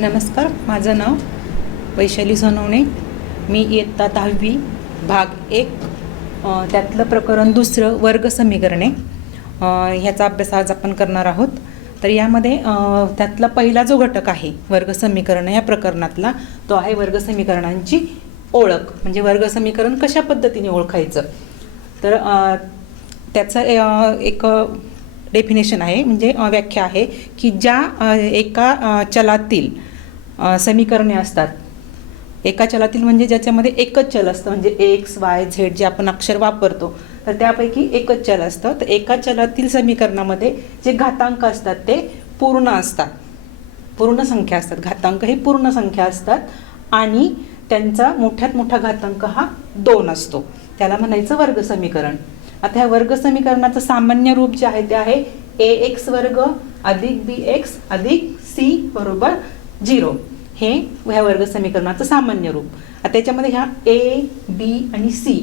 नमस्कार, माझं नाव वैशाली सोनवणे. मी इयत्ता 10वी भाग 1 त्यातलं प्रकरण 2 वर्ग समीकरणे ह्याचा अभ्यास आज आपण करणार आहोत. तर यामध्ये त्यातला पहिला जो घटक आहे वर्ग समीकरण या प्रकरणातला तो आहे वर्ग समीकरणांची ओळख. म्हणजे वर्ग समीकरण कशा पद्धतीने ओळखायचं, तर त्याचं एक डेफिनेशन आहे, म्हणजे व्याख्या आहे की ज्या एका चलातील समीकरणे असतात, एका चलातील म्हणजे ज्याच्यामध्ये एकच चल असतं, म्हणजे एक्स वाय झेड जे आपण अक्षर वापरतो, तर त्यापैकी एकच चल असतं. तर एका चलातील समीकरणामध्ये जे घातांक असतात ते पूर्ण असतात, पूर्ण संख्या असतात. घातांक हे पूर्ण संख्या असतात आणि त्यांचा मोठ्यात मोठा घातांक हा 2 असतो. त्याला म्हणायचं वर्ग समीकरण. आता ह्या वर्ग समीकरणाचं सामान्य रूप जे आहे ते आहे ax वर्ग अधिक bx अधिक c बरोबर 0. हे ह्या वर्ग समीकरणाचं सामान्य रूप. आता त्याच्यामध्ये ह्या a, b आणि c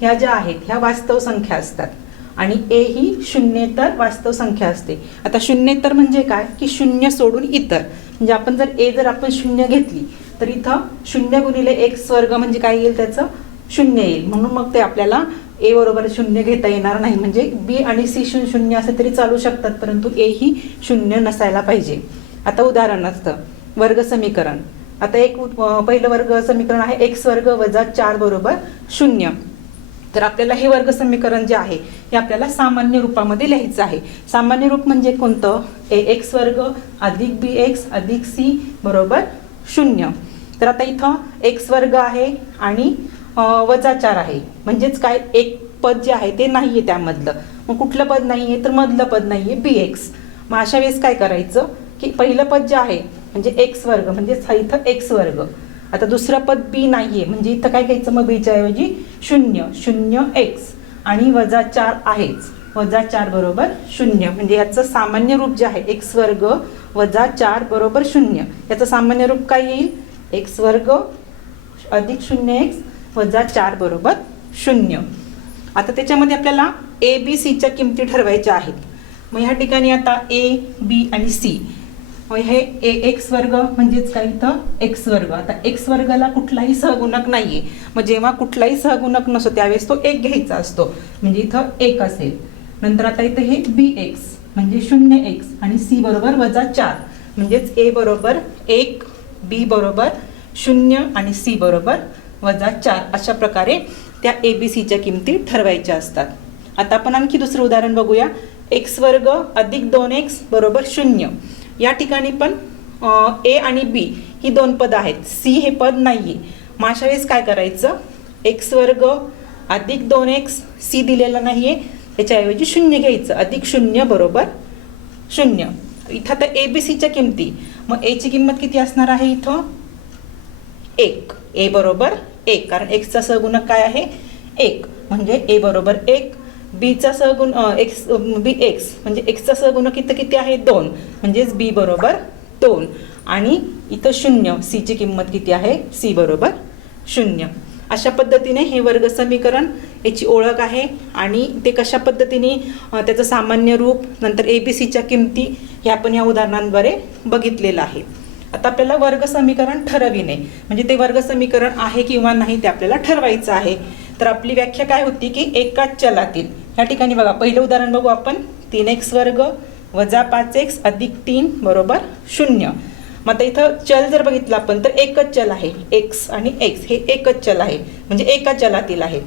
ह्या ज्या आहेत ह्या वास्तव संख्या असतात आणि a ही शून्येतर वास्तव संख्या असते. आता शून्येतर म्हणजे काय की शून्य सोडून इतर. म्हणजे आपण जर आपण शून्य घेतली तर इथं 0 गुणिले x वर्ग म्हणजे काय येईल, त्याचं 0 येईल. म्हणून मग ते आपल्याला a बरोबर 0 घेता येणार नाही. म्हणजे b आणि c 0 असे तरी चालू शकतात, परंतु a ही 0 नसायला पाहिजे. आता उदाहरणार्थ वर्ग समीकरण. आता पहिलं वर्ग समीकरण आहे x वर्ग वजा 4 बरोबर 0. तर आपल्याला हे वर्ग समीकरण जे आहे हे आपल्याला सामान्य रूपामध्ये लिहायचं आहे. सामान्य रूप म्हणजे कोणतं, ax वर्ग अधिक bx अधिक c बरोबर 0. तर आता इथं x वर्ग आहे आणि वजा 4 आहे, म्हणजेच काय, एक पद जे आहे ते नाही आहे त्यामधलं. मग कुठलं पद नाही आहे, तर मधलं पद नाही आहे bx. मग अशा वेळेस काय करायचं की पहिलं पद जे आहे म्हणजे x वर्ग, म्हणजेच हा इथं x वर्ग. आता दुसरं पद b नाही आहे, म्हणजे इथं काय घ्यायचं, मग b च्या ऐवजी 0 x आणि वजा 4 आहेच, वजा 4 बरोबर 0. म्हणजे याचं सामान्य रूप जे आहे x वर्ग वजा 4 बरोबर 0. याचं सामान्य रूप काय येईल, x वर्ग अधिक 0x वजा 4 बरोबर 0. आता त्याच्यामध्ये आपल्याला a b c च्या किमती ठरवायच्या आहेत. मग ह्या ठिकाणी आता a b आणि c, मग हे ax वर्ग म्हणजेच काय, इथं x वर्ग. आता x वर्गाला कुठलाही सहगुणक नाहीये, मग जेव्हा कुठलाही सहगुणक नसतो त्यावेळेस तो 1 घ्यायचा असतो, म्हणजे इथं 1 असेल. नंतर आता इथं हे bx म्हणजे 0x आणि c बरोबर वजा 4, म्हणजेच a बरोबर 1, b बरोबर 0 आणि c बरोबर वजा 4. अशा प्रकारे त्या ABCच्या किमती ठरवायच्या असतात. आता आपण आणखी दुसरं उदाहरण बघूया. x वर्ग अधिक 2x बरोबर 0. या ठिकाणी पण a आणि b ही 2 पद आहेत, c हे पद नाहीये. मग अशा वेळेस काय करायचं, x वर्ग अधिक 2x, c दिलेला नाहीये, त्याच्याऐवजी 0 घ्यायचं, अधिक 0 बरोबर 0. इथं तर ABCच्या किमती, मग a ची किंमत किती असणार आहे, इथं 1. a बरोबर 1, कारण x चा सहगुणक काय आहे 1, म्हणजे a बरोबर 1. b चा सहगुण bx म्हणजे x चा सहगुणक इथं किती आहे 2, म्हणजेच b बरोबर 2. आणि इथं 0, c ची किंमत किती आहे, c बरोबर 0. अशा पद्धतीने हे वर्ग समीकरण याची ओळख आहे आणि ते कशा पद्धतीने त्याचं सामान्य रूप, नंतर ABCच्या किमती हे आपण या उदाहरणांद्वारे बघितलेलं आहे. आता आपल्याला वर्ग समीकरण ठरविणे, म्हणजे ते वर्ग समीकरण आहे किंवा नाही ते आपल्याला ठरवायचं आहे. तर आपली व्याख्या काय होती की एकाच चलातील, ह्या ठिकाणी बघा पहिलं उदाहरण बघू आपण, 3x वर्ग वजा 5x अधिक 3 बरोबर 0. मग आता इथं चल जर बघितलं आपण तर एकच चल आहे, x आणि x हे एकच चल आहे, म्हणजे एका चलातील आहे.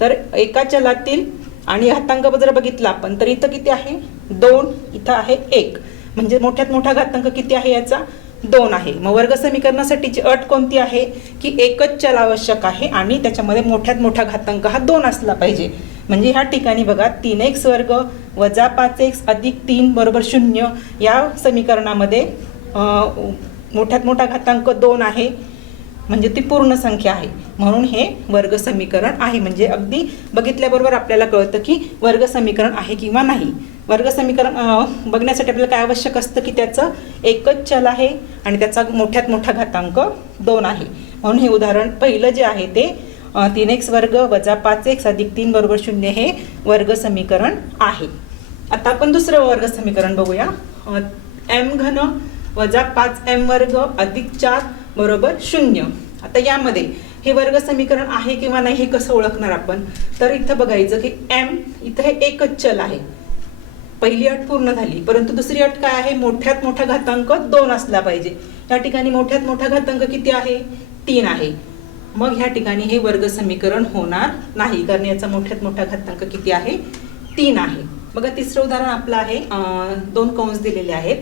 तर एका चलातील आणि घातांक जर बघितला आपण तर इथं किती आहे 2, इथं आहे 1, म्हणजे मोठ्यात मोठा घातांक किती आहे याचा 2 आहे. मग वर्ग समीकरणासाठीची अट कोणती आहे की एकच चल आवश्यक आहे आणि त्याच्यामध्ये मोठ्यात मोठा घातांक हा 2 असला पाहिजे. म्हणजे ह्या ठिकाणी बघा 3x वर्ग वजा 5x अधिक 3 बरोबर 0 या समीकरणामध्ये मोठ्यात मोठा घातांक 2 आहे, म्हणजे ती पूर्ण संख्या आहे, म्हणून हे वर्ग समीकरण आहे. म्हणजे अगदी बघितल्याबरोबर आपल्याला कळतं की वर्ग समीकरण आहे किंवा नाही. वर्ग समीकरण बघण्यासाठी आपल्याला काय आवश्यक असतं की त्याचं एकच चल आहे आणि त्याचा मोठ्यात मोठा घातांक 2 आहे. म्हणून हे उदाहरण पहिलं जे आहे ते 3x वर्ग वजा 5x अधिक 3 बरोबर 0 हे वर्ग समीकरण आहे. आता आपण दुसरं वर्ग समीकरण बघूया. m घन वजा 5m वर्ग अधिक 4 बरोबर 0. आता यामध्ये हे वर्ग समीकरण आहे किंवा नाही हे कसं ओळखणार आपण, तर इथं बघायचं की m इथं हे एकच चल आहे. पहिली अट पूर्ण झाली, परंतु दुसरी अट काय आहे, मोठ्यात मोठा घातांक 2 असला पाहिजे. या ठिकाणी मोठ्यात मोठा घातांक किती आहे, 3 आहे. मग ह्या ठिकाणी हे वर्ग समीकरण होणार नाही, कारण याचा मोठ्यात मोठा घातांक किती आहे, 3 आहे. बघा तिसरं उदाहरण आपलं आहे, 2 कंस दिलेले आहेत.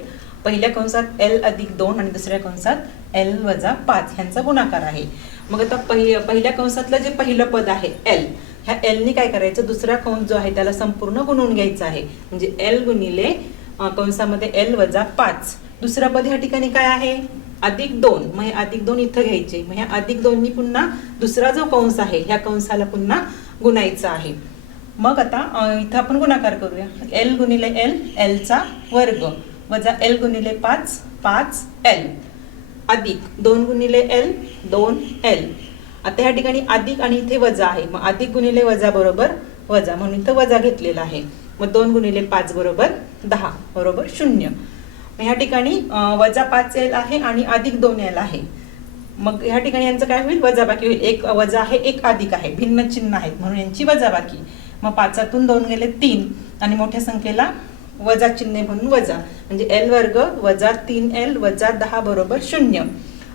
पहिल्या कंसात l अधिक 2 आणि दुसऱ्या कंसात l वजा 5 ह्यांचा गुणाकार आहे. मग आता पहिल्या कंसातलं जे पहिलं पद आहे l, ह्या l नी काय करायचं, दुसरा कंस जो आहे त्याला संपूर्ण गुणून घ्यायचा आहे. म्हणजे l गुणिले कंसामध्ये l वजा 5. दुसरा पद ह्या ठिकाणी काय आहे, अधिक 2. मग हे अधिक 2 इथं घ्यायचे. मग ह्या अधिक 2 नी पुन्हा दुसरा जो कंस आहे ह्या कंसाला पुन्हा गुणायचा आहे. मग आता इथं आपण गुणाकार करूया. l गुणिले l, l चा वर्ग वजा l गुणिले 5, 5l अधिक 2 गुणिले l, 2l. आता ह्या ठिकाणी अधिक आणि इथे वजा आहे. मग अधिक गुणिले वजा बरोबर वजा, म्हणून इथं वजा घेतलेला आहे. मग 2 गुणिले 5 बरोबर 10 बरोबर 0. मग ह्या ठिकाणी वजा 5l आहे आणि अधिक 2l आहे. मग ह्या ठिकाणी यांचं काय होईल, वजाबाकी होईल. एक वजा आहे, एक अधिक आहे, भिन्न चिन्ह आहेत म्हणून यांची वजाबाकी. मग 5तून 2 गेले 3 आणि मोठ्या संख्येला वजा चिन्ह म्हणून वजा, म्हणजे l वर्ग वजा 3l वजा 10 बरोबर 0.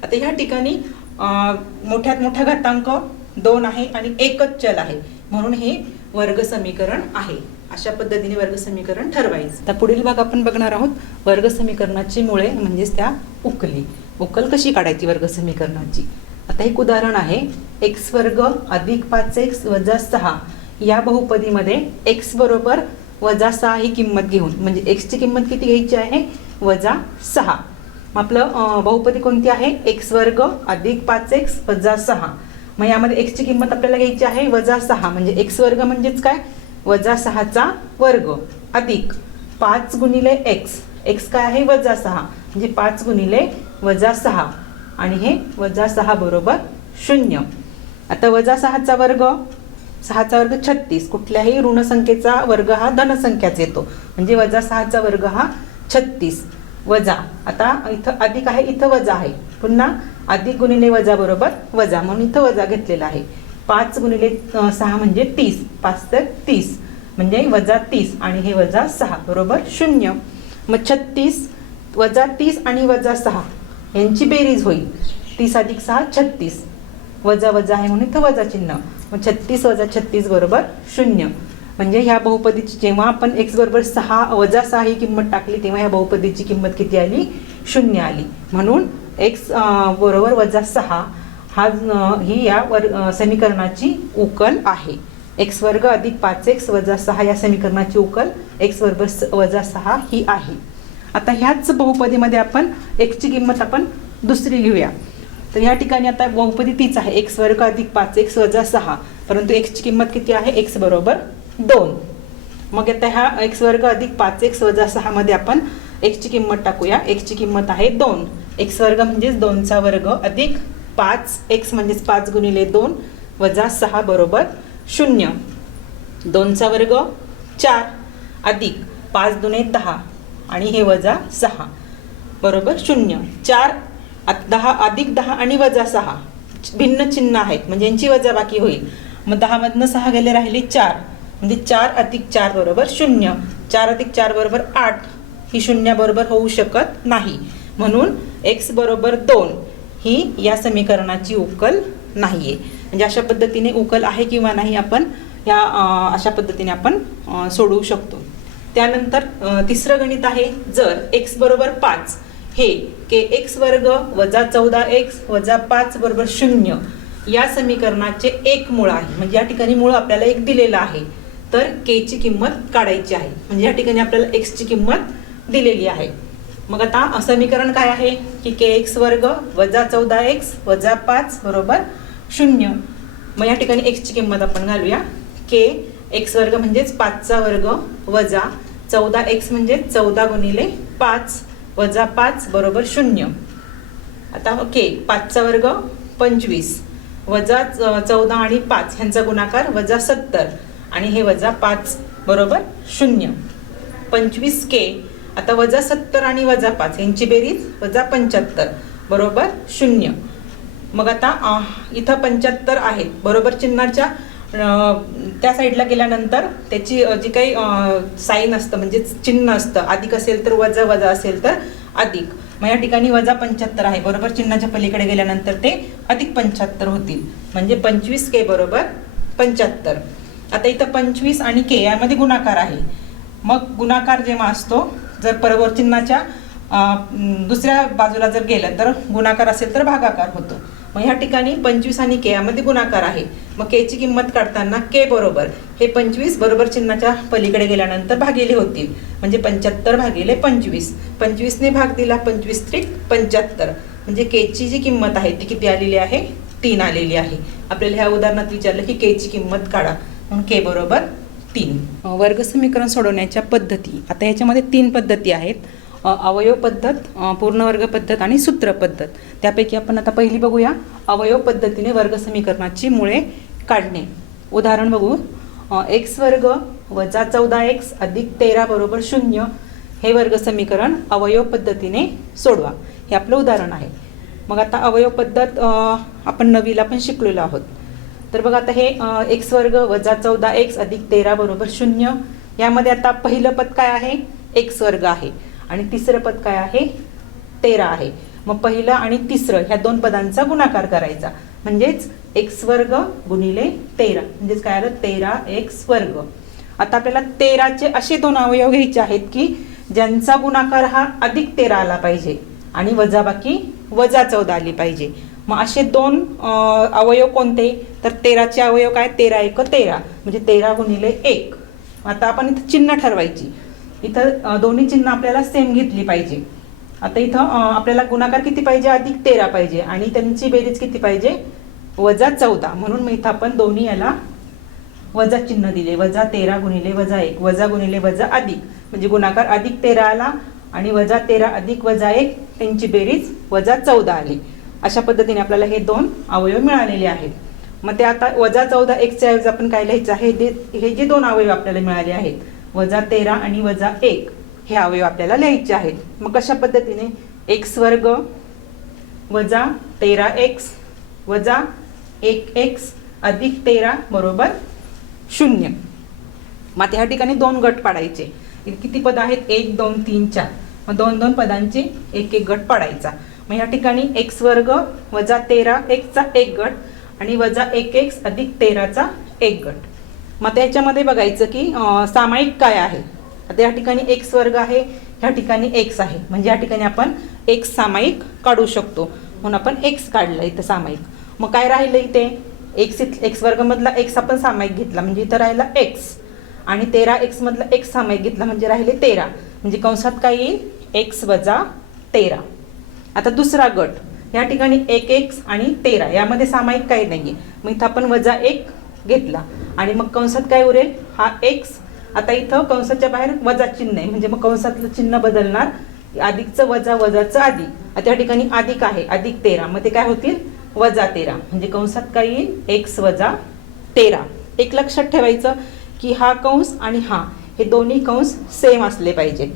आता ह्या ठिकाणी मोठ्यात मोठा घातांक 2 आहे आणि एकच चल आहे म्हणून हे वर्ग समीकरण आहे. अशा पद्धतीने वर्ग समीकरण ठरवायचं. आता पुढील भाग आपण बघणार आहोत, वर्ग समीकरणाची मुळे म्हणजेच त्या उकली. उकल कशी काढायची वर्ग समीकरणाची. आता एक उदाहरण आहे, x वर्ग अधिक 5x वजा 6 या बहुपदीमध्ये x बरोबर वजा 6 ही किंमत घेऊन, म्हणजे x ची किंमत किती घ्यायची आहे, वजा 6. मग आपलं बहुपदी कोणती आहे, x वर्ग अधिक 5x वजा 6. मग यामध्ये x ची किंमत आपल्याला घ्यायची आहे वजा 6, म्हणजे x वर्ग म्हणजेच काय, वजा 6चा वर्ग अधिक 5 गुणिले x काय आहे, वजा 6, म्हणजे 5 गुणिले वजा 6 आणि हे वजा 6 बरोबर 0. आता वजा 6चा वर्ग, 6चा वर्ग 36. कुठल्याही ऋण संख्येचा वर्ग हा धनसंख्याच येतो, म्हणजे वजा 6चा वर्ग हा 36 वजा. आता इथं अधिक आहे, इथं वजा आहे. पुन्हा अधिक गुणिले वजा बरोबर वजा, म्हणून इथं वजा घेतलेला आहे. 5 गुणिले 6 म्हणजे 30, 5 तर 30 म्हणजे वजा 30 आणि हे वजा 6 बरोबर 0. मग 36 वजा 30 आणि वजा 6 यांची बेरीज होईल. 30 अधिक 6 36, वजा वजा आहे म्हणून इथं वजा चिन्ह. मग 36 वजा 36 बरोबर 0. म्हणजे ह्या बहुपदीची जेव्हा आपण x बरोबर 6 वजा 6 ही किंमत टाकली तेव्हा ह्या बहुपदीची किंमत किती आली, 0 आली. म्हणून x बरोबर वजा 6 हा ही या समीकरणाची उकल आहे. x वर्ग अधिक 5x वजा 6 या समीकरणाची उकल x बरोबर वजा 6 ही आहे. आता ह्याच बहुपदीमध्ये आपण x ची किंमत आपण दुसरी लिहूया. तर या ठिकाणी आता बहुपदी तीच आहे, x वर्ग अधिक 5x वजा 6, परंतु x ची किंमत किती आहे, x बरोबर 2. मग आता ह्या x वर्ग अधिक 5x वजा 6 मध्ये आपण x ची किंमत टाकूया. x ची किंमत आहे 2. x वर्ग म्हणजेच 2चा वर्ग अधिक 5x म्हणजेच 5 गुणिले 2 वजा 6 बरोबर 0. 2चा वर्ग 4 अधिक 5 दुणे 10 आणि हे वजा 6 बरोबर 0. 4 10 अधिक 10 आणि वजा 6 भिन्न चिन्ह आहेत म्हणजे यांची वजाबाकी होईल. मग 10 मधनं 6 गेले राहिले 4, म्हणजे 4 अधिक 4 बरोबर 0. 4 अधिक 4 बरोबर 8, ही 0 बरोबर होऊ शकत नाही. म्हणून x बरोबर 2 ही या समीकरणाची उकल नाहीये. म्हणजे अशा पद्धतीने उकल आहे किंवा नाही आपण या अशा पद्धतीने आपण सोडवू शकतो. त्यानंतर तिसरं गणित आहे, जर x बरोबर 5 हे kx वर्ग वजा 14x वजा 5 बरोबर 0 या समीकरणाचे एक मूळ आहे. म्हणजे या ठिकाणी मूळ आपल्याला एक दिलेला आहे, तर k ची किंमत काढायची आहे. म्हणजे या ठिकाणी आपल्याला x ची किंमत दिलेली आहे. मग आता समीकरण काय आहे की kx वर्ग वजा 14x वजा 5 बरोबर 0. मग या ठिकाणी x ची किंमत आपण घालूया. kx वर्ग म्हणजेच 5चा वर्ग वजा 14x म्हणजे 14 गुणिले 5 वजा 5 बरोबर 0. आता k 5चा वर्ग 25 वजा 14 आणि 5 ह्यांचा गुणाकार वजा 70 आणि हे वजा 5 बरोबर 0. 25k आता -70 आणि -5 यांची बेरीज -75 बरोबर 0. मग आता इथं 75 आहेत बरोबर चिन्हाच्या त्या साईडला गेल्यानंतर त्याची जी काही साईन असतं म्हणजे चिन्ह असतं, अधिक असेल तर वजा, वजा असेल तर अधिक. मग या ठिकाणी -75 आहे बरोबर चिन्हाच्या पलीकडे गेल्यानंतर ते +75 होतील म्हणजे 25K बरोबर 75. आता इथं 25 आणि K यामध्ये गुणाकार आहे. मग गुणाकार जेव्हा असतो जर बरोबर चिन्हाच्या दुसऱ्या बाजूला जर गेलं तर गुणाकार असेल तर भागाकार होतो. मग ह्या ठिकाणी 25 आणि K यामध्ये गुणाकार आहे. मग K ची किंमत काढताना K बरोबर हे 25 बरोबर चिन्हाच्या पलीकडे गेल्यानंतर भागिले होतील म्हणजे 75 भागिले 25. 25 ने भाग दिला 25 त्रिक 75 म्हणजे K ची जी किंमत आहे ती किती आलेली आहे 3 आलेली आहे. आपल्याला ह्या उदाहरणात विचारलं की K ची किंमत काढा म्हणून K बरोबर 3. वर्ग समीकरण सोडवण्याच्या पद्धती. आता ह्याच्यामध्ये 3 पद्धती आहेत, अवयव पद्धत, पूर्ण वर्ग पद्धत आणि सूत्र पद्धत. त्यापैकी आपण आता पहिली बघूया, अवयव पद्धतीने वर्ग समीकरणाची मुळे काढणे. उदाहरण बघू, x वर्ग वजा 14x अधिक 13 बरोबर 0 हे वर्ग समीकरण अवयव पद्धतीने सोडवा. हे आपलं उदाहरण आहे. मग आता अवयव पद्धत आपण नवीला पण शिकलेलो आहोत. तर बघा आता हे x वर्ग वजा 14x अधिक 13 बरोबर 0. यामध्ये आता पहिलं पद काय आहे x वर्ग आहे आणि तिसरं पद काय आहे 13 आहे. मग पहिलं आणि तिसरं ह्या दोन पदांचा गुणाकार करायचा म्हणजेच x वर्ग गुणिले 13 म्हणजेच काय आलं 13x वर्ग. आता आपल्याला 13चे असे दोन अवयव घ्यायचे आहेत की ज्यांचा गुणाकार हा अधिक 13 आला पाहिजे आणि वजाबाकी वजा 14 आली पाहिजे. मग असे दोन अवयव कोणते तर 13चे अवयव काय 13 × 1 = 13 म्हणजे 13 गुणिले 1. आता आपण इथं चिन्ह ठरवायची. इथं दोन्ही चिन्ह आपल्याला सेम घेतली पाहिजे. आता इथं आपल्याला गुणाकार किती पाहिजे अधिक 13 पाहिजे आणि त्यांची बेरीज किती पाहिजे वजा 14. म्हणून मग इथं आपण दोन्ही याला वजा चिन्ह दिले. वजा 13 गुणिले वजा 1 वजा गुणिले वजा अधिक म्हणजे गुणाकार अधिक 13 आला आणि वजा 13 अधिक वजा 1 त्यांची बेरीज वजा 14 आली. अशा पद्धतीने आपल्याला हे दोन अवयव मिळालेले आहेत. मग ते आता वजा 14 x ऐवजी आपण काय लिहायचं आहे हे जे दोन अवयव आपल्याला मिळाले आहेत वजा 13 आणि वजा 1 हे अवयव आपल्याला लिहायचे आहेत. मग कशा पद्धतीने x वर्ग वजा 13x वजा 1x अधिक 13 बरोबर 0. मग त्या ठिकाणी दोन गट पाडायचे. किती पद आहेत 1 2 3 4. मग दोन दोन पदांचे एक एक गट पाडायचा. मग या ठिकाणी x वर्ग वजा 13x चा एक गट आणि वजा 1x अधिक 13 चा एक गट. मग त्याच्यामध्ये बघायचं की सामायिक काय आहे. आता या ठिकाणी x वर्ग आहे ह्या ठिकाणी x आहे म्हणजे या ठिकाणी आपण x सामायिक काढू शकतो म्हणून आपण x काढलं इथं सामायिक. मग काय राहिलं इथे x वर्ग मधला x आपण सामायिक घेतला म्हणजे इथं राहिला x आणि 13x मधला x सामायिक घेतला म्हणजे राहिले 13 म्हणजे कंसात काय येईल x वजा 13. आता दुसरा गट या ठिकाणी 1x आणि 13 यामध्ये सामायिक काही नाहीये मग इथं आपण वजा 1 घेतला आणि मग कंसात काय उरेल हा x. आता इथं कंसाच्या बाहेर वजा चिन्ह आहे म्हणजे मग कंसातलं चिन्ह बदलणार अधिकचं वजा वजाचं अधिक. आता या ठिकाणी अधिक आहे अधिक 13 मग ते काय होतील वजा 13 म्हणजे कंसात काय येईल x वजा 13. एक लक्षात ठेवायचं की हा कंस आणि हा हे दोन्ही कंस सेम असले पाहिजेत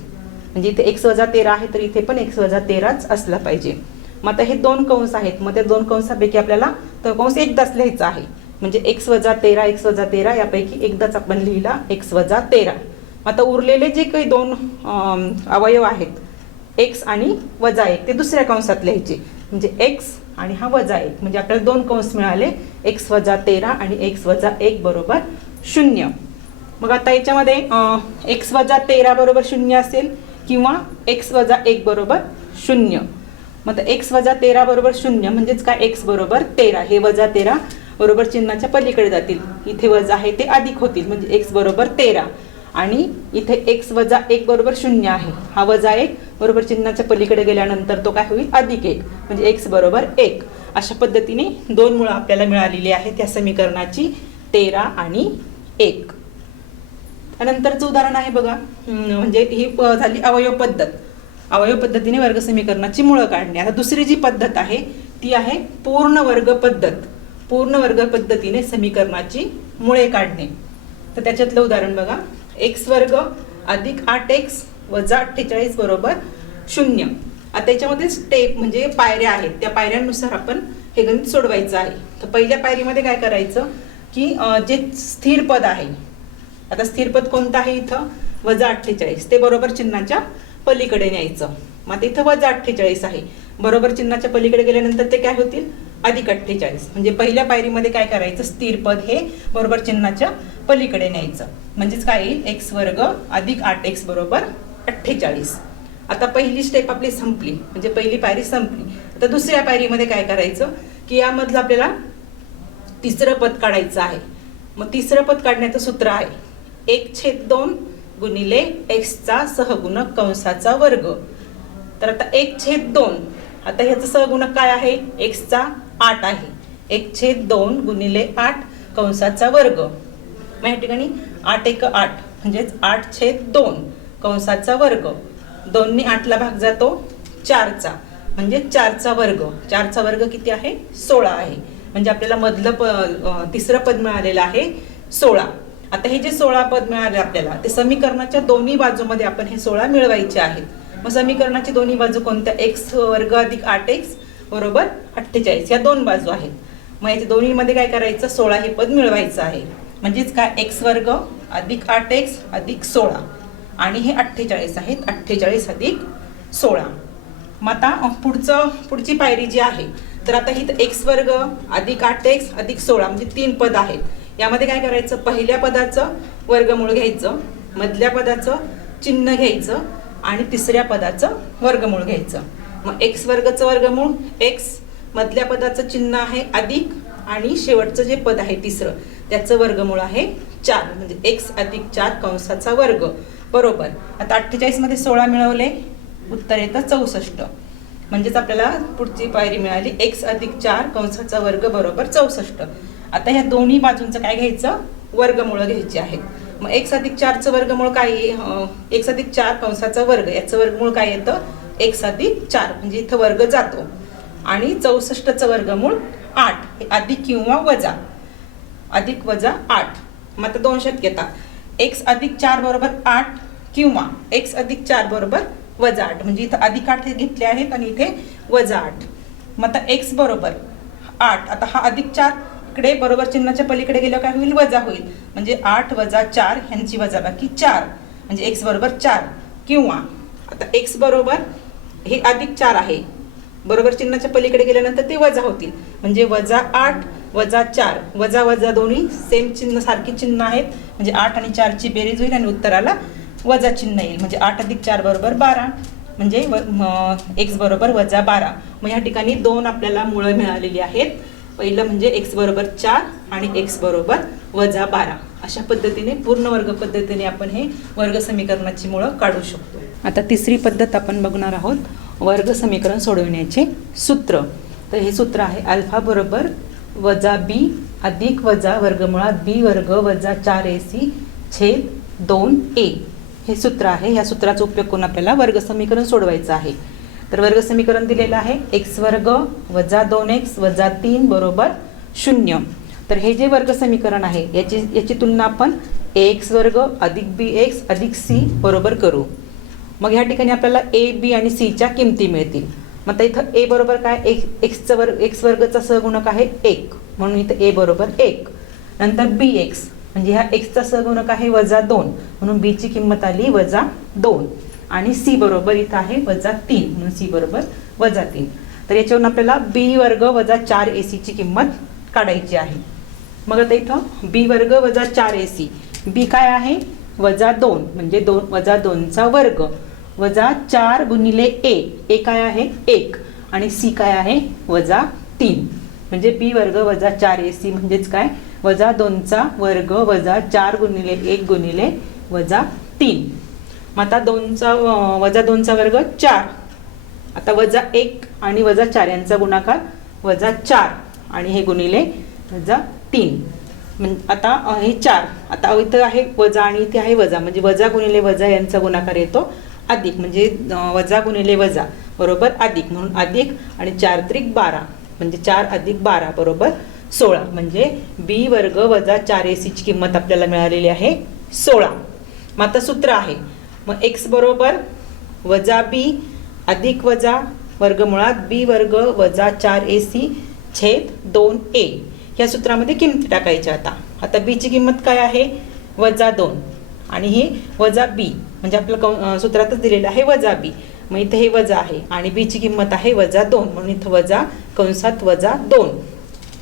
म्हणजे इथे x वजा 13 आहे तर इथे पण x वजा 13च असलं पाहिजे. मग आता हे दोन कंस आहेत मग त्या दोन कंसापैकी आपल्याला तो कंस एकदाच लिहायचा आहे म्हणजे x वजा 13 यापैकी एकदाच आपण लिहिला x वजा 13. आता उरलेले जे काही दोन अवयव आहेत x आणि वजा 1 ते दुसऱ्या कंसात लिहायचे म्हणजे x आणि हा वजा 1 म्हणजे आपल्याला दोन कंस मिळाले x वजा 13 आणि x वजा 1 बरोबर 0. मग आता याच्यामध्ये x वजा 13 बरोबर 0 असेल किंवा x वजा 1 बरोबर 0. मग x वजा 13 बरोबर 0 म्हणजेच काय x बरोबर 13 हे वजा 13 बरोबर चिन्हाच्या पलीकडे जातील. इथे वजा आहे ते अधिक होतील म्हणजे x बरोबर 13 आणि इथे x वजा 1 बरोबर 0 आहे हा वजा 1 बरोबर चिन्हाच्या पलीकडे गेल्यानंतर तो काय होईल अधिक 1 म्हणजे x बरोबर 1. अशा पद्धतीने दोन मुळं आपल्याला मिळालेली आहेत त्या समीकरणाची 13 आणि 1. त्यानंतरचं उदाहरण आहे बघा म्हणजे ही झाली अवयव पद्धत. अवयव पद्धतीने वर्ग समीकरणाची मुळं काढणे. आता दुसरी जी पद्धत आहे ती आहे पूर्ण वर्ग पद्धत. पूर्ण वर्ग पद्धतीने समीकरणाची मुळे काढणे. तर त्याच्यातलं उदाहरण बघा x वर्ग अधिक 8x वजा 48 बरोबर 0. आता याच्यामध्ये स्टेप म्हणजे पायऱ्या आहेत, त्या पायऱ्यांनुसार आपण हे गणित सोडवायचं आहे. तर पहिल्या पायरीमध्ये काय करायचं की जे स्थिर पद आहे, आता स्थिर पद कोणतं आहे इथं वजा 48, ते बरोबर चिन्हाच्या पलीकडे न्यायचं. मग इथं वजा 48 आहे, बरोबर चिन्हाच्या पलीकडे गेल्यानंतर ते काय होतील अधिक 48. म्हणजे पहिल्या पायरीमध्ये काय करायचं स्थिर पद हे बरोबर चिन्हाच्या पलीकडे न्यायचं. म्हणजेच काय येईल x वर्ग अधिक 8x बरोबर 48. आता पहिली स्टेप आपली संपली, म्हणजे पहिली पायरी संपली. आता दुसऱ्या पायरीमध्ये काय करायचं की यामधलं आपल्याला तिसरं पद काढायचं आहे. मग तिसरं पद काढण्याचं सूत्र आहे 1/2 गुणिले एक्सचा सहगुणक कंसाचा वर्ग. तर आता 1/2, आता ह्याचं सहगुणक काय आहे एक्सचा 8 आहे. 1/2 गुणिले 8 कंसाचा वर्ग. मग या ठिकाणी 8 × 8 म्हणजेच 8/2 कंसाचा वर्ग. 2 ने 8ला भाग जातो 4चा, म्हणजे 4चा वर्ग. 4चा वर्ग किती आहे 16 आहे. म्हणजे आपल्याला मधलं तिसरं पद मिळालेलं आहे 16. आता हे जे 16 पद मिळाले आपल्याला ते समीकरणाच्या दोन्ही बाजूमध्ये आपण हे 16 मिळवायचे आहेत. मग समीकरणाची दोन्ही बाजू कोणत्या x वर्ग अधिक 8x बरोबर 48 या दोन बाजू आहेत. मग याच्या दोन्हीमध्ये काय करायचं 16 हे पद मिळवायचं आहे. म्हणजेच काय x वर्ग अधिक 8x अधिक 16 आणि हे 48 आहेत. 48 अधिक 16. मग आता पुढची पायरी जी आहे तर आता ही x वर्ग अधिक 8x अधिक 16 म्हणजे 3 पद आहेत. यामध्ये काय करायचं पहिल्या पदाचं वर्गमूळ घ्यायचं, मधल्या पदाचं चिन्ह घ्यायचं आणि तिसऱ्या पदाचं वर्गमूळ घ्यायचं. मग x वर्गचं वर्गमूळ x, मधल्या पदाचं चिन्ह आहे अधिक आणि शेवटचं जे पद आहे तिसरं त्याचं वर्गमूळ आहे 4 म्हणजे x अधिक 4 कंसाचा वर्ग बरोबर. आता 48 मध्ये 16 मिळवले, उत्तर येतं 64. म्हणजेच आपल्याला पुढची पायरी मिळाली x अधिक 4 कंसाचा वर्ग बरोबर 64. आता ह्या दोन्ही बाजूंचं काय घ्यायचं वर्गमूळ घ्यायचे आहेत. मग x अधिक 4चं वर्गमूळ काय x अधिक 4 कंसाचा वर्ग याचं वर्गमूळ काय येतं x अधिक 4 म्हणजे इथं वर्ग जातो. आणि 64चं वर्गमूळ 8 हे अधिक किंवा वजा, अधिक वजा 8. मग आता दोन शक्यता x अधिक 4 बरोबर 8 किंवा x अधिक 4 बरोबर वजा 8. म्हणजे इथं अधिक 8 घेतले आहेत आणि इथे वजा 8. मग आता x बरोबर 8, आता हा अधिक 4 इकडे बरोबर चिन्हाच्या पलीकडे गेल्यावर काय होईल वजा होईल. म्हणजे 8 वजा 4 ह्यांची वजाबाकी 4 म्हणजे x बरोबर 4. किंवा आता x बरोबर हे अधिक 4 आहे, बरोबर चिन्हाच्या पलीकडे गेल्यानंतर ते वजा होतील. म्हणजे वजा 8 वजा 4 वजा वजा दोन्ही सेम चिन्ह सारखी चिन्ह आहेत. म्हणजे 8 आणि 4ची बेरीज होईल आणि उत्तराला वजा चिन्ह येईल. म्हणजे 8 अधिक 4 बरोबर 12 म्हणजे x बरोबर वजा 12. मग या ठिकाणी दोन आपल्याला मुळं मिळालेली आहेत. पहिलं म्हणजे x बरोबर 4 आणि x बरोबर वजा 12. अशा पद्धतीने पूर्ण वर्ग पद्धतीने आपण हे वर्ग समीकरणाची मुळं काढू शकतो. आता तिसरी पद्धत आपण बघणार आहोत वर्ग समीकरण सोडवण्याचे सूत्र. तर हे सूत्र आहे अल्फा बरोबर वजा b अधिक वजा वर्गमुळात b वर्ग वजा 4ac छेद 2a हे सूत्र आहे. या सूत्राचा उपयोग करून आपल्याला वर्ग समीकरण सोडवायचं आहे. तर वर्ग समीकरण दिलेलं आहे x वर्ग वजा 2x वजा 3 बरोबर 0. तर हे जे वर्ग समीकरण आहे याची तुलना आपण ax वर्ग अधिक bx अधिक c बरोबर करू. मग ह्या ठिकाणी आपल्याला a b आणि c च्या किमती मिळतील. मग आता इथं a बरोबर काय x वर्गचा सहगुणक आहे 1 म्हणून इथं a बरोबर 1. नंतर bx म्हणजे ह्या x चा सहगुणक आहे वजा 2 म्हणून b ची किंमत आली वजा 2. आणि c बरोबर इथं आहे वजा 3 म्हणून c बरोबर वजा 3. तर याच्यावरून आपल्याला b वर्ग वजा 4ac ची किंमत काढायची आहे. मग आता इथं b वर्ग वजा 4ac, b काय आहे वजा 2 म्हणजे वजा 2चा वर्ग वजा 4 गुणिले a काय आहे 1 आणि c काय आहे वजा 3. म्हणजे b वर्ग वजा 4ac म्हणजेच काय वजा 2चा वर्ग वजा 4 गुणिले 1 गुणिले वजा 3. मग आता वजा 2चा वर्ग 4, आता वजा 1 आणि वजा 4 यांचा गुणाकार वजा 4 आणि हे गुणिले वजा 3. आता हे 4, आता इथं आहे वजा आणि इथे आहे वजा म्हणजे वजा गुणिले वजा यांचा गुणाकार येतो अधिक. म्हणजे वजा गुणिले वजा बरोबर अधिक म्हणून अधिक आणि 4 त्रिक 12 म्हणजे 4 अधिक 12 बरोबर 16. म्हणजे b वर्ग वजा 4ac ची किंमत आपल्याला मिळालेली आहे 16. मग आता सूत्र आहे मग x बरोबर वजा b अधिक वजा वर्गमुळात b वर्ग वजा 4ac छेद 2a या सूत्रामध्ये किंमत टाकायच्या. आता b ची किंमत काय आहे वजा 2 आणि हे वजा b म्हणजे आपलं सूत्रातच दिलेलं आहे वजा b. मग इथे हे वजा आहे आणि b ची किंमत आहे वजा 2 म्हणून इथं वजा कंसात वजा 2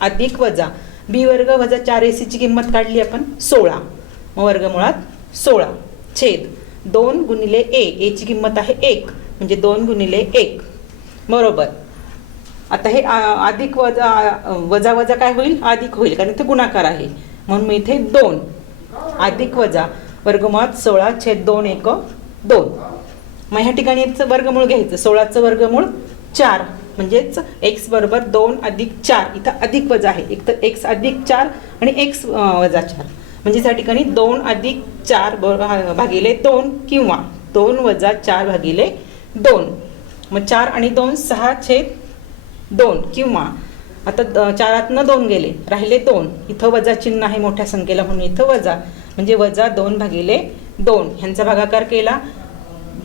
अधिक वजा b वर्ग वजा 4ac ची किंमत काढली आपण 16 मग वर्गमुळात 16 छेद 2 गुणिले a ची किंमत आहे 1 म्हणजे 2 गुणिले 1 बरोबर. आता हे अधिक वजा वजा काय होईल अधिक होईल कारण इथे गुणाकार आहे म्हणून मी इथे 2 अधिक वजा वर्गमुळात 16 छेद 2 1 2. मग ह्या ठिकाणी याचं वर्गमूळ घ्यायचं 16चं वर्गमूळ 4 म्हणजेच x बरोबर 2 अधिक 4 इथं अधिक वजा आहे एक तर x अधिक 4 आणि x वजा 4 म्हणजे त्या ठिकाणी 2 अधिक 4 भागिले 2 किंवा 2 वजा 4 भागिले 2. मग 4 आणि 2 6 छेद 2 किंवा आता 4तनं 2 गेले राहिले 2 इथं वजा चिन्ह आहे मोठ्या संख्येला म्हणून इथं वजा म्हणजे वजा 2 भागिले 2 ह्यांचा भागाकार केला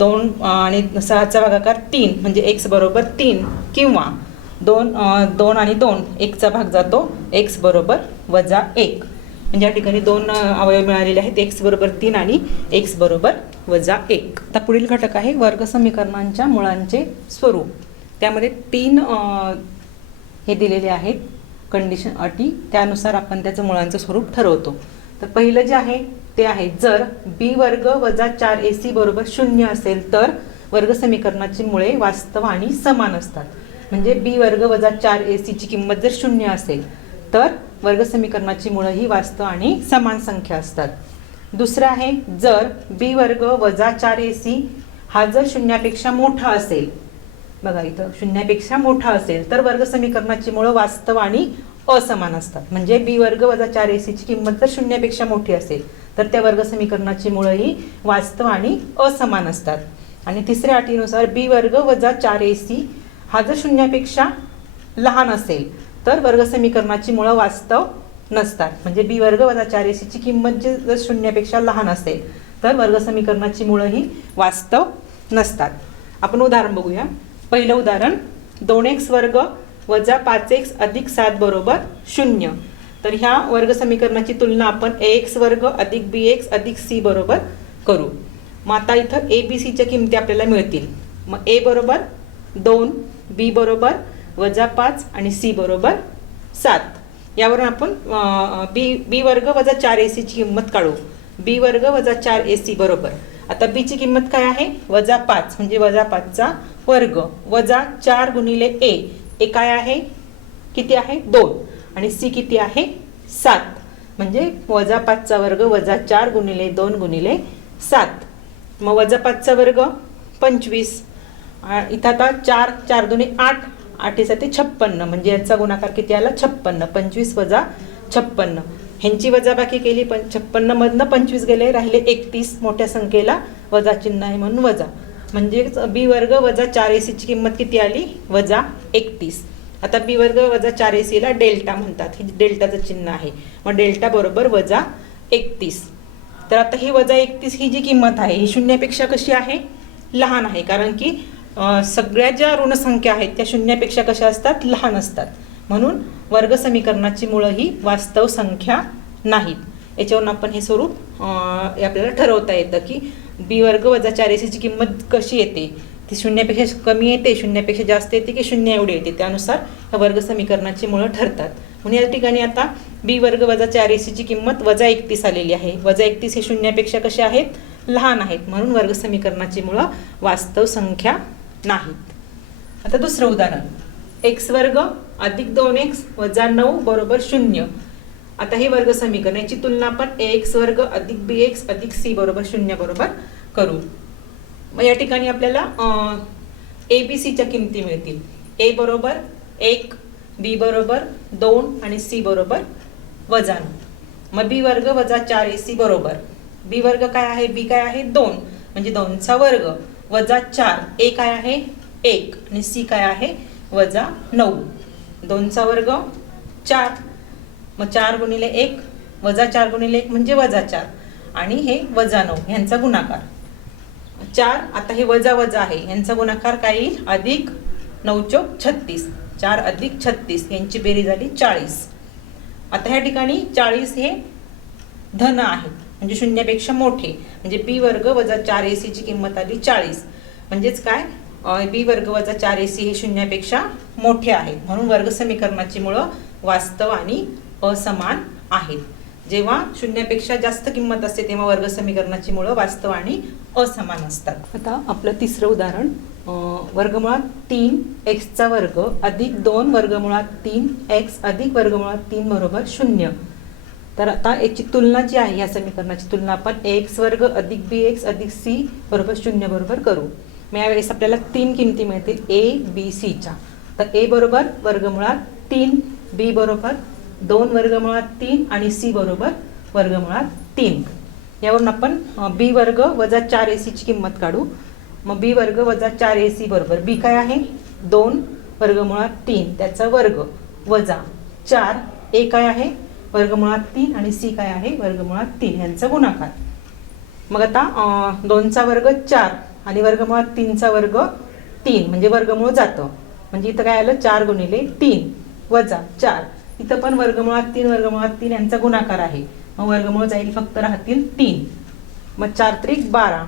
2 आणि 6चा भागाकार 3 म्हणजे x बरोबर 3 किंवा 2 आणि 2 1 चा भाग जातो x बरोबर वजा 1 म्हणजे या ठिकाणी 2 अवयव मिळालेले आहेत x बरोबर 3 आणि x बरोबर वजा 1. आता पुढील घटक आहे वर्ग समीकरणांच्या मुळांचे स्वरूप. त्यामध्ये 3 हे दिलेले आहेत कंडिशन अटी त्यानुसार आपण त्याचं मुळांचं स्वरूप ठरवतो. तर पहिलं जे आहे ते आहे जर b वर्ग वजा 4ac बरोबर 0 असेल तर वर्ग समीकरणाची मुळे वास्तव आणि समान असतात. म्हणजे b वर्ग वजा 4ac ची किंमत जर 0 असेल तर वर्ग समीकरणाची मुळे ही वास्तव आणि समान संख्या असतात. दुसरं आहे जर b वर्ग वजा 4ac हा जर शून्यापेक्षा मोठा असेल बघा इथं शून्यापेक्षा मोठा असेल तर वर्ग समीकरणाची मुळे वास्तव आणि असमान असतात. म्हणजे b वर्ग वजा 4ac ची किंमत जर शून्यापेक्षा मोठी असेल तर त्या वर्ग समीकरणाची मुळे ही वास्तव आणि असमान असतात. आणि तिसऱ्या अटीनुसार b वर्ग वजा 4ac हा जर शून्यापेक्षा लहान असेल तर वर्ग समीकरणाची मुळे वास्तव नसतात. म्हणजे b वर्ग वजा 4ac ची किंमत जर शून्यापेक्षा लहान असेल तर वर्ग समीकरणाची मुळे ही वास्तव नसतात. आपण उदाहरण बघूया. पहिलं उदाहरण 2x वर्ग वजा 5x अधिक 7 बरोबर 0. तर ह्या वर्ग समीकरणाची तुलना आपण ax वर्ग अधिक bx अधिक c बरोबर करू. मग आता इथं a b c च्या किमती आपल्याला मिळतील. मग a बरोबर 2 b बरोबर वजा 5 आणि c बरोबर 7. यावरून आपण b वर्ग वजा 4ac ची किंमत काढू. b वर्ग वजा 4ac बरोबर आता b ची किंमत काय आहे वजा 5 म्हणजे वजा 5चा वर्ग वजा 4 गुणिले a काय आहे किती आहे 2 आणि c किती आहे 7 म्हणजे वजा 5चा वर्ग वजा 4 गुणिले 2 गुणिले 7. मग वजा 5चा वर्ग 25 इथं आता 4 4 दुने 8 8 7 56 म्हणजे याचा गुणाकार किती आला 56 25 वजा 56 ह्यांची वजाबाकी केली 56 मधनं 25 गेले राहिले 31 मोठ्या संख्येला वजा चिन्ह आहे म्हणून वजा म्हणजे b वर्ग वजा 4ac ची किंमत किती आली वजा 31. आता b वर्ग वजा 4ac ला डेल्टा म्हणतात हे डेल्टाचं चिन्ह आहे मग डेल्टा बरोबर वजा 31. तर आता ही वजा 31 ही जी किंमत आहे ही शून्यापेक्षा कशी आहे लहान आहे कारण की सगळ्या ज्या ऋण संख्या आहेत त्या शून्यापेक्षा कशा असतात लहान असतात म्हणून वर्ग समीकरणाची मुळे ही वास्तव संख्या नाहीत. याच्यावरून आपण हे स्वरूप आपल्याला ठरवता येतं की b वर्ग वजा 4ac ची किंमत कशी येते ती शून्यापेक्षा कमी येते शून्यापेक्षा जास्त येते की शून्य एवढी येते त्यानुसार ह्या वर्ग समीकरणाची मुळे ठरतात. म्हणून या ठिकाणी आता b वर्ग वजा 4ac ची किंमत वजा 31 आलेली आहे. वजा 31 हे शून्यापेक्षा कसे आहेत लहान आहेत म्हणून वर्ग समीकरणाची मुळे वास्तव संख्या नाहीत. आता दुसरं उदाहरण x वर्ग अधिक 2x वजा 9 बरोबर 0. आता हे वर्ग समीकरण याची तुलना आपण ax वर्ग अधिक bx अधिक c बरोबर 0 बरोबर करू. मग या ठिकाणी आपल्याला a b c च्या किमती मिळतील. a बरोबर 1 b बरोबर 2 आणि c बरोबर वजा 9. मग b वर्ग वजा 4ac बरोबर b वर्ग काय आहे b काय आहे 2 म्हणजे 2चा वर्ग वजा 4 a काय आहे 1 आणि c काय आहे वजा 9. 2चा वर्ग 4 मग 4 गुणिले 1 वजा 4 गुणिले 1 म्हणजे वजा 4 आणि हे वजा 9 ह्यांचा गुणाकार 4 आता हे वजा वजा आहे, यांचा गुणाकार काय येईल? अधिक 9 चौक 36, 4 अधिक 36 यांची बेरीज झाली 40. आता ह्या ठिकाणी 40 हे धन आहेत, म्हणजे शून्यापेक्षा मोठे, म्हणजे बी वर्ग वजा 4ac ची किंमत आली 40. म्हणजेच काय, बी वर्ग वजा 4ac हे शून्यापेक्षा मोठे आहेत, म्हणून वर्ग समीकरणाची मुळं वास्तव आणि असमान आहेत. जेव्हा शून्यापेक्षा जास्त किंमत असते तेव्हा वर्ग समीकरणाची मुळं वास्तव आणि असमान असतात. आता आपलं तिसरं उदाहरण, वर्गमुळात 3x चा वर्ग अधिक 2 वर्गमुळात 3x अधिक वर्गमुळात 3 बरोबर 0. तर आता याची तुलना जी आहे, या समीकरणाची तुलना आपण ax वर्ग अधिक bx अधिक c बरोबर 0 बरोबर करू. मग यावेळेस आपल्याला 3 किमती मिळतील a b c च्या. तर a बरोबर वर्गमुळात 3, b बरोबर 2 वर्गमुळात 3 आणि c बरोबर वर्गमुळात 3. यावरून आपण b वर्ग वजा 4ac ची किंमत काढू. मग b वर्ग वजा 4ac बरोबर b काय आहे? 2 वर्गमुळात 3 त्याचा वर्ग वजा 4, a काय आहे? वर्गमुळात 3 आणि c काय आहे? वर्गमुळात 3 यांचा गुणाकार. मग आता 2 चा वर्ग 4 आणि वर्गमुळात 3 चा वर्ग 3, म्हणजे वर्गमूळ जातं. म्हणजे इथं काय आलं? 4 गुणिले 3 वजा 4. इथं पण वर्गमुळात 3 यांचा गुणाकार आहे, मग वर्गमूळ जाईल फक्त राहतील 3. मग 4 त्रिक 12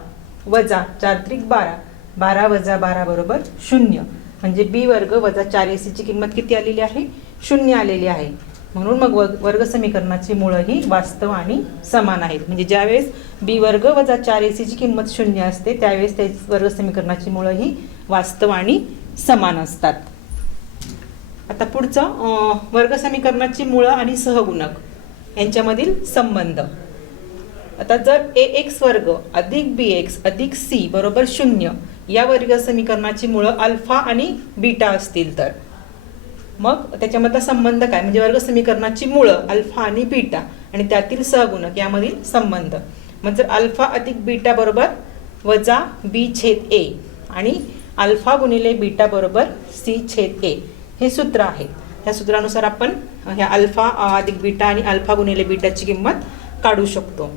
वजा 4 त्रिक 12, 12 वजा 12 बरोबर 0. म्हणजे बी वर्ग वजा 4ac ची किंमत किती आलेली आहे? 0 आलेली आहे. म्हणून मग वर्ग समीकरणाची मुळं ही वास्तव आणि समान आहेत. म्हणजे ज्यावेळेस बी वर्ग वजा 4ac ची किंमत 0 असते त्यावेळेस त्या वर्ग समीकरणाची मुळं ही वास्तव आणि समान असतात. आता पुढचं, वर्ग समीकरणाची मुळं आणि सहगुणक यांच्यामधील संबंध. आता जर ax वर्ग अधिक bx अधिक c बरोबर 0 या वर्ग समीकरणाची मुळं अल्फा आणि बीटा असतील तर मग त्याच्यामधला संबंध काय? म्हणजे वर्ग समीकरणाची मुळं अल्फा आणि बीटा आणि त्यातील सहगुणक यामधील संबंध. मग जर अल्फा अधिक बीटा बरोबर वजा b छेद a आणि अल्फा गुणिले बीटा बरोबर c छेद a हे सूत्र आहे. त्या सूत्रानुसार आपण ह्या अल्फा अधिक बीटा आणि अल्फा गुणिले बीटाची किंमत काढू शकतो.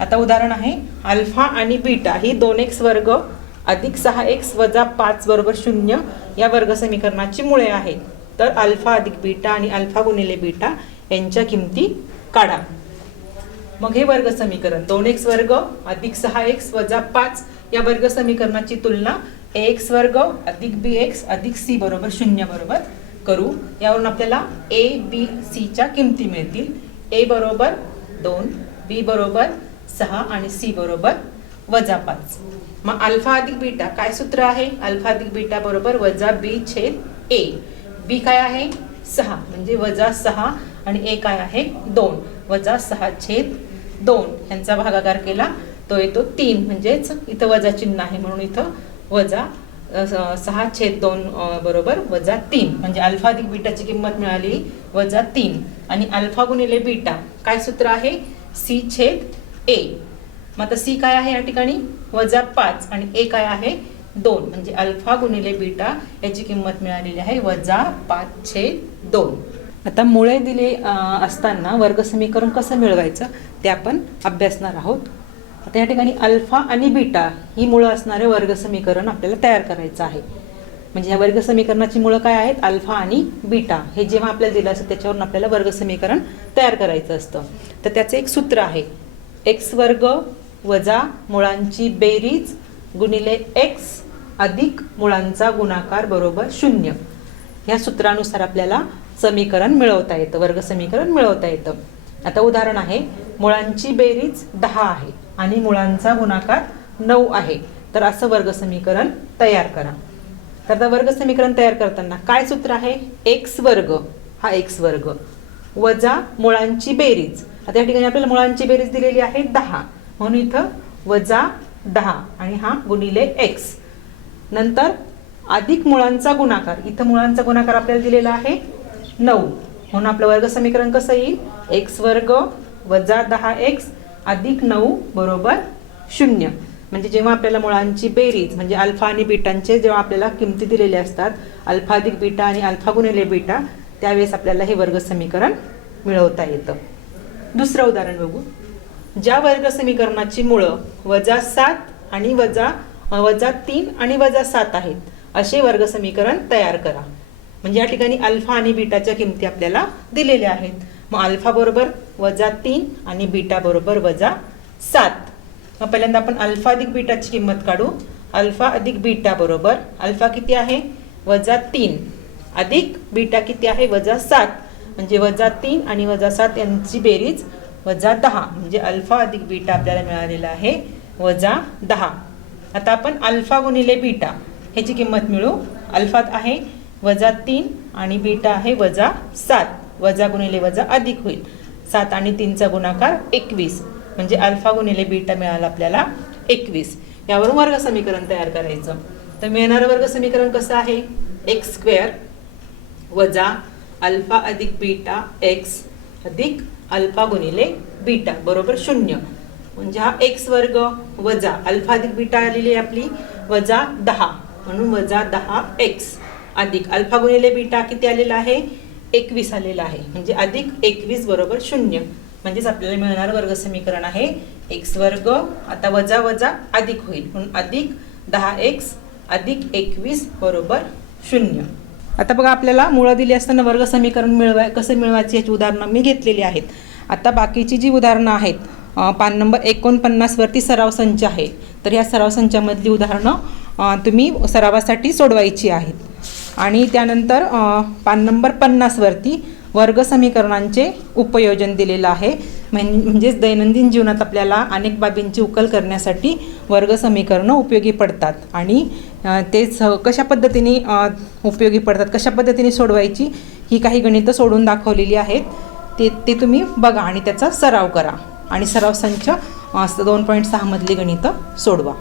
आता उदाहरण आहे, अल्फा आणि बीटा ही 2x वर्ग अधिक 6x वजा 5 बरोबर 0 या वर्ग समीकरणाची मुळे आहेत. तर अल्फा अधिक बीटा आणि अल्फा गुणिले बीटा यांच्या किमती काढा. मग हे वर्ग समीकरण 2x वर्ग अधिक 6x वजा 5 या वर्ग समीकरणाची तुलना ax वर्ग अधिक bx अधिक c बरोबर 0 बरोबर करू. यावरून आपल्याला a b c च्या किमती मिळतील. a बरोबर 2, b बरोबर 6 आणि c बरोबर वजा 5. मग अल्फा अधिक बीटा काय सूत्र आहे? अल्फा अधिक बीटा बरोबर वजा b छेद a. b काय आहे? 6 म्हणजे वजा 6 आणि a काय आहे? 2 वजा 6 छेद 2 यांचा भागाकार केला तो येतो 3. म्हणजेच इथं वजा चिन्ह आहे म्हणून इथं वजा 6 छेद 2 बरोबर वजा 3. म्हणजे अल्फा अधिक बीटाची किंमत मिळाली वजा 3. आणि अल्फा गुणिले बीटा काय सूत्र आहे? c छेद a. मग आता c काय आहे या ठिकाणी? वजा 5 आणि a काय आहे? 2. म्हणजे अल्फा गुणिले बीटा याची किंमत मिळालेली आहे वजा 5 छेद 2. आता मुळे दिले असताना वर्ग समीकरण कसं मिळवायचं ते आपण अभ्यासणार आहोत. आता या ठिकाणी अल्फा आणि बीटा ही मुळं असणारे वर्ग समीकरण आपल्याला तयार करायचं आहे. म्हणजे या वर्ग समीकरणाची मुळं काय आहेत? अल्फा आणि बीटा. हे जेव्हा आपल्याला दिलं असतं त्याच्यावरून आपल्याला वर्ग समीकरण तयार करायचं असतं. तर त्याचं एक सूत्र आहे, x वर्ग वजा मुळांची बेरीज गुणिले x अधिक मुळांचा गुणाकार बरोबर 0. या सूत्रानुसार आपल्याला समीकरण मिळवता येतं, वर्ग समीकरण मिळवता येतं. आता उदाहरण आहे, मुळांची बेरीज 10 आहे आणि मुळांचा गुणाकार 9 आहे. तर असं वर्ग समीकरण तयार करा. तर आता वर्ग समीकरण तयार करताना काय सूत्र आहे? x वर्ग हा x वर्ग वजा मुळांची बेरीज. आता या ठिकाणी आपल्याला मुळांची बेरीज दिलेली आहे 10 म्हणून इथं वजा 10 आणि हा गुणिले x. नंतर अधिक मुळांचा गुणाकार. इथं मुळांचा गुणाकार आपल्याला दिलेला आहे 9 म्हणून आपलं वर्ग समीकरण कसं येईल? x वर्ग वजा 10x अधिक 9 बरोबर 0. म्हणजे जेव्हा आपल्याला मुळांची बेरीज म्हणजे अल्फा आणि बीटांचे जेव्हा आपल्याला किमती दिलेल्या असतात अल्फा अधिक बीटा आणि अल्फा गुणिले बीटा त्यावेळेस आपल्याला हे वर्ग समीकरण मिळवता येतं. दुसरं उदाहरण बघू. ज्या वर्ग समीकरणाची मुळं वजा 7 आणि वजा -3 आणि -7 आहेत असे वर्गसमीकरण तयार करा. म्हणजे या ठिकाणी अल्फा आणि बीटाच्या किमती आपल्याला दिलेल्या आहेत. मग अल्फा बरोबर -3 आणि बीटा बरोबर -7. मग पहिल्यांदा आपण अल्फा अधिक बीटाची किंमत काढू. अल्फा अधिक बीटा बरोबर अल्फा किती आहे -3 अधिक बीटा किती आहे -7. म्हणजे -3 आणि -7 यांची बेरीज -10. म्हणजे अल्फा अधिक बीटा आपल्याला मिळालेला आहे -10. आता आपण अल्फा गुणिले बीटा ह्याची किंमत मिळू. अल्फा आहे -3 आणि बीटा आहे -7. वजा गुणिले वजा अधिक होईल. 7 आणि 3चा गुणाकार 21. म्हणजे अल्फा गुणिले बीटा मिळाला आपल्याला 21. यावरून वर्ग समीकरण तयार करायचं. तर मिळणारं वर्ग समीकरण कसं आहे x² वजा अल्फा अधिक बीटा x अधिक अल्फा गुणिले बीटा बरोबर 0. म्हणजे हा x वर्ग वजा अल्फा अधिक बीटा आलेली आहे आपली -10 म्हणून -10x अधिक अल्फा गुणिले बीटा किती आलेला आहे 21 आलेला आहे. म्हणजे अधिक 21 बरोबर 0. म्हणजेच आपल्याला मिळणारं वर्ग समीकरण आहे x वर्ग आता वजा वजा अधिक होईल म्हणून अधिक 10x अधिक 21 बरोबर 0. आता बघा आपल्याला मुळं दिली असताना वर्ग समीकरण कसं मिळवायचे याची उदाहरणं मी घेतलेली आहेत. आता बाकीची जी उदाहरणं आहेत पान नंबर 49 वरती सराव संच आहे. तर ह्या सराव संचामधली उदाहरणं तुम्ही सरावासाठी सोडवायची आहेत. आणि त्यानंतर पान नंबर 50 वरती वर्ग समीकरणांचे उपयोजन दिलेलं आहे. म्हणजेच दैनंदिन जीवनात आपल्याला अनेक बाबींची उकल करण्यासाठी वर्ग समीकरणं उपयोगी पडतात. आणि ते कशा पद्धतीने उपयोगी पडतात, कशा पद्धतीने सोडवायची ही काही गणितं सोडून दाखवलेली आहेत. ते तुम्ही बघा आणि त्याचा सराव करा. आणि सराव संच 2.6 मधली गणितं सोडवा.